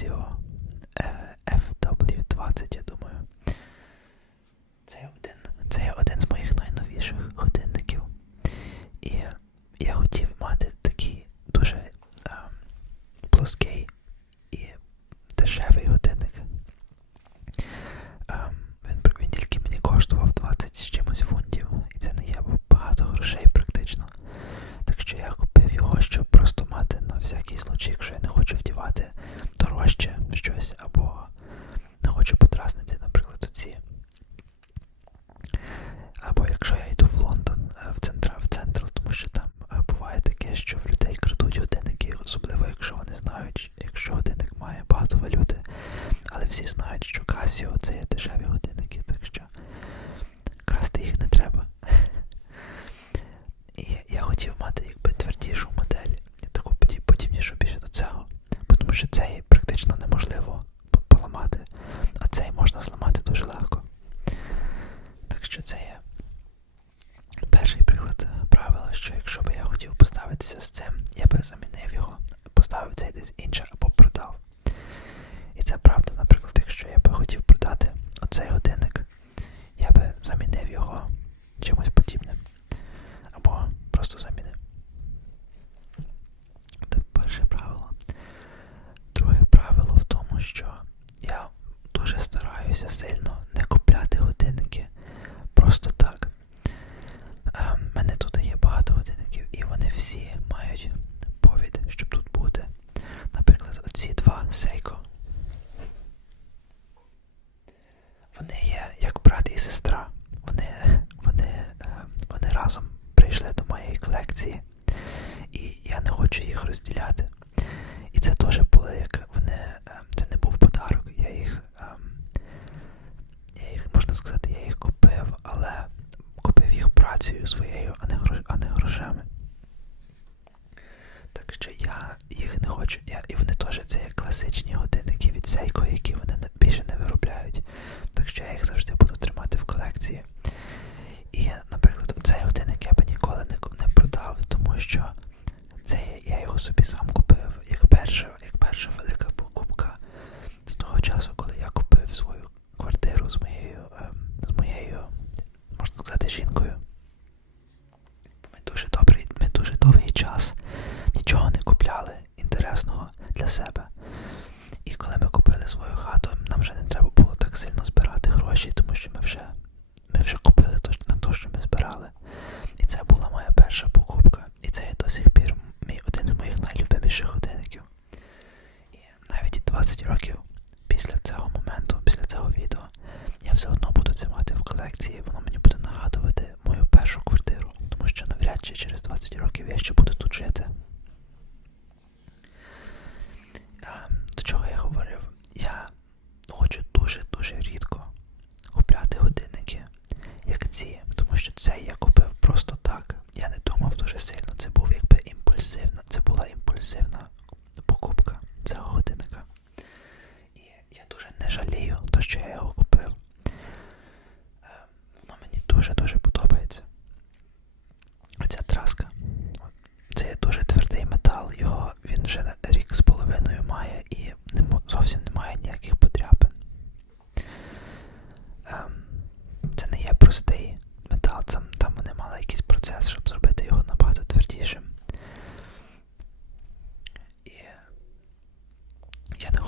ですよ оці два Seiko. Вони є як брат і сестра. Вони, вони, е, вони разом прийшли до моєї колекції, і я не хочу їх розділяти. І це теж було як вони. е, Це не був подарок, я їх. ем, Я їх, можна сказати, я їх купив, але купив їх працею своєю, а не, грош, а не грошами. Так що я їх не хочу. Я, і вони теж це є класичні годинники від Seiko, які вони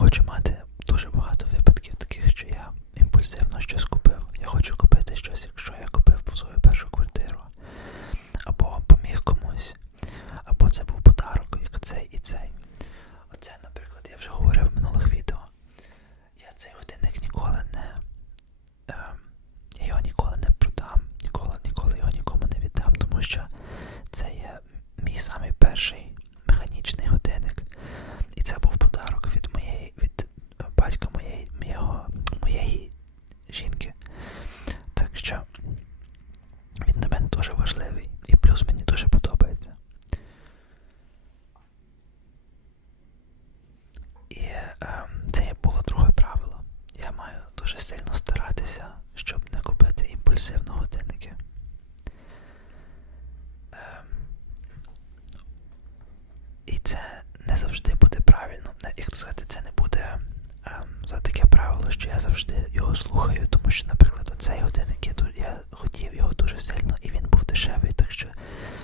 хочу мати дуже багато випадків таких, що я імпульсивно щось купив. Я хочу що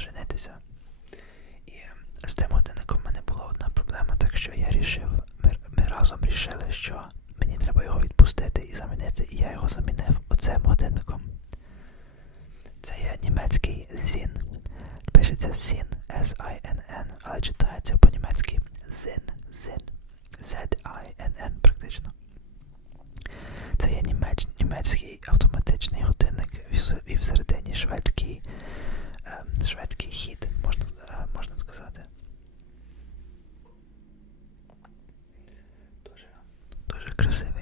женитися. І ем, з тим годинником в мене була одна проблема, так що я рішив, ми, ми разом рішили, що мені треба його відпустити і замінити, і я його замінив оцим годинником. Це є німецький Zin. Пишеться Zin, S-I-N-N, але читається по-німецьки Zin, Zin, Z-I-N-N практично. Це є німеч, німецький автоматичний годинник і всередині шведський Ем, шведський хід, можна, е, можна сказати. Дуже, дуже красивий.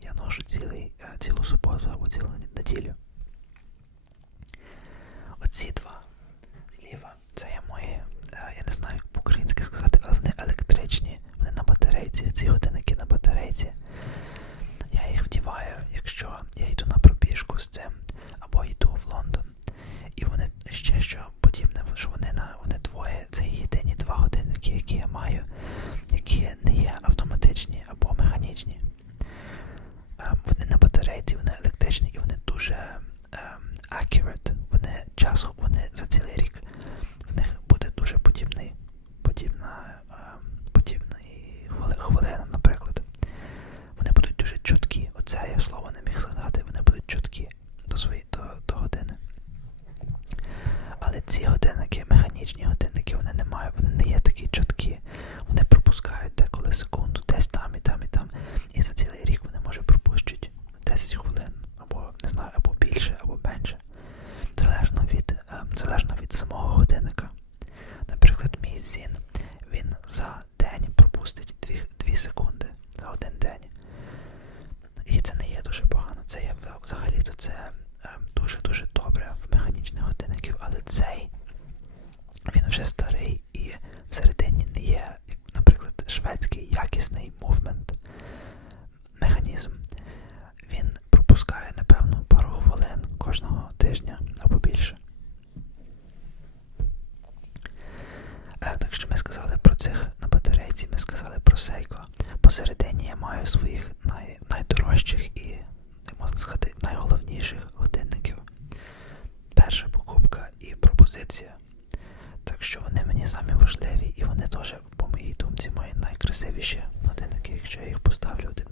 я ношу цілий, е, цілу суботу або цілу неділю. Оці два зліва, це є мої, е, я не знаю по-українськи сказати, але вони електричні, вони на батарейці, ці годинники на батарейці. Я їх вдіваю, якщо я йду на пробіжку з цим, або йду в Лондон. І вони ще що подібне, що вони на вони двоє. Це єдині два годинники, які я маю, які не є автоматичні або механічні. Ем, вони на батарейці, вони електричні і вони дуже ем, ем, accurate. Вони часу. Лайко. Посередині я маю своїх най, найдорожчих і, не можна сказати, найголовніших годинників. Перша покупка і пропозиція. Так що вони мені самі важливі і вони теж, по моїй думці, мої найкрасивіші годинники, якщо я їх поставлю один.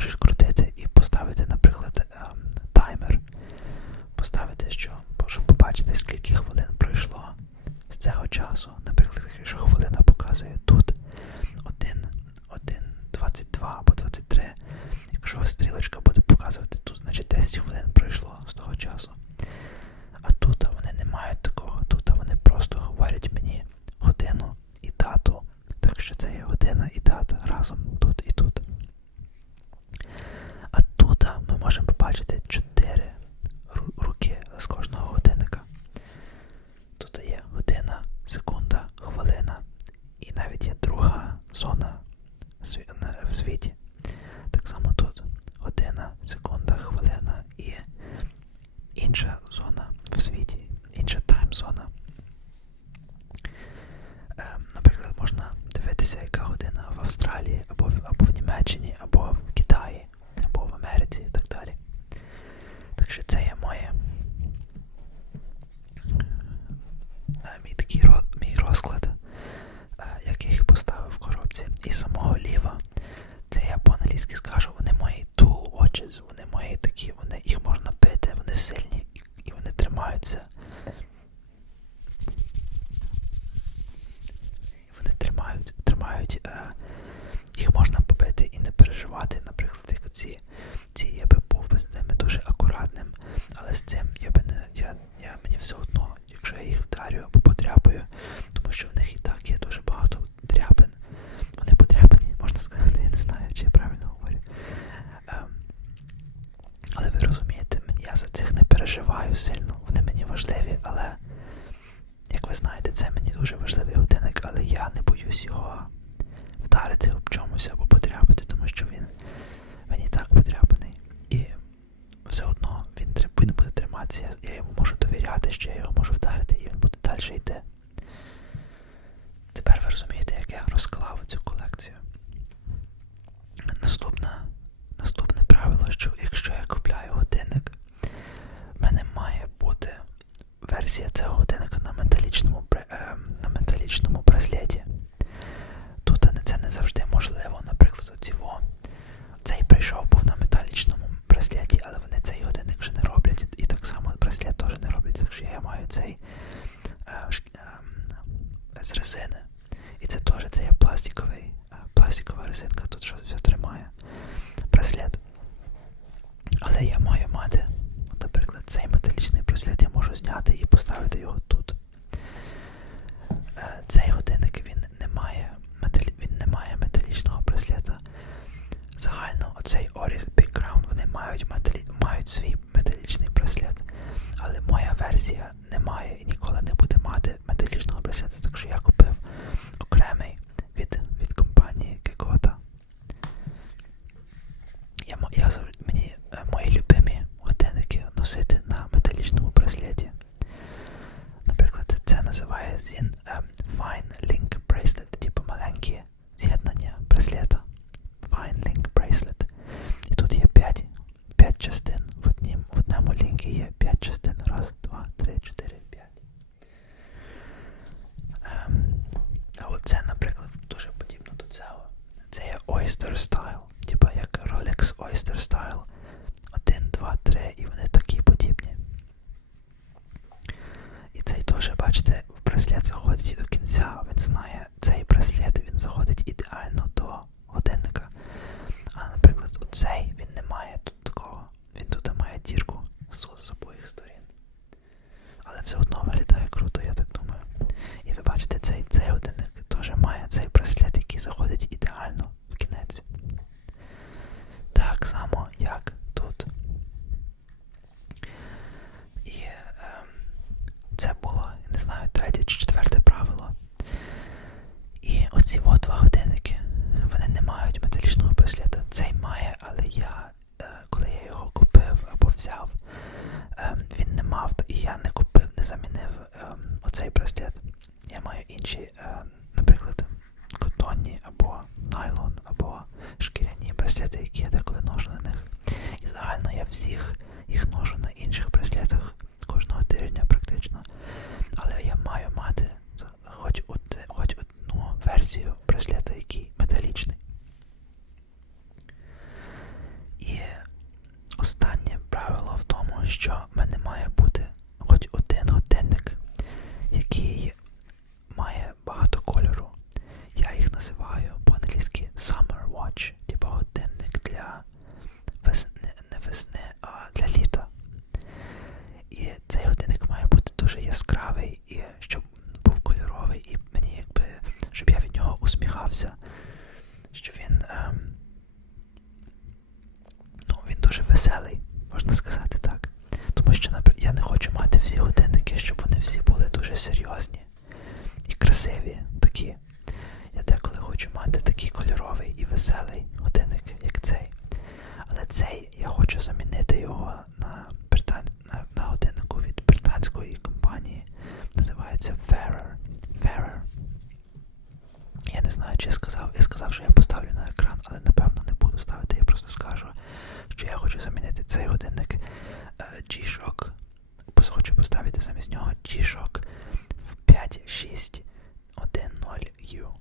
можешь круто Це годинник на металічному э, на металічному браслеті. Тут це не завжди можливо, наприклад, у цього. Цей прийшов був на металічному браслеті, але вони цей годинник вже не роблять. І так само браслет теж не роблять, так що я маю цей е, е, з резини. І це теж це є пластиковий, е, пластикова резинка, тут щось все тримає браслет. Але я маю. lives in що в мене має бути хоч один годинник, який має багато кольору. Я їх називаю по-англійськи Summer Watch, типу годинник для весни, не весни, а для літа. І цей годинник має бути дуже яскравий. Серйозні і красиві такі. Я деколи хочу мати такий кольоровий і веселий годинник, як цей. Але цей я хочу замінити його на, британ... на, на годиннику від британської компанії. Називається Fairer. Fairer. Я не знаю, чи я сказав. Я сказав, що я поставлю на екран, але напевно не буду ставити. Я просто скажу, що я хочу замінити цей годинник е, G-Shock. Хочу поставити замість нього G-Shock в 5610U. Так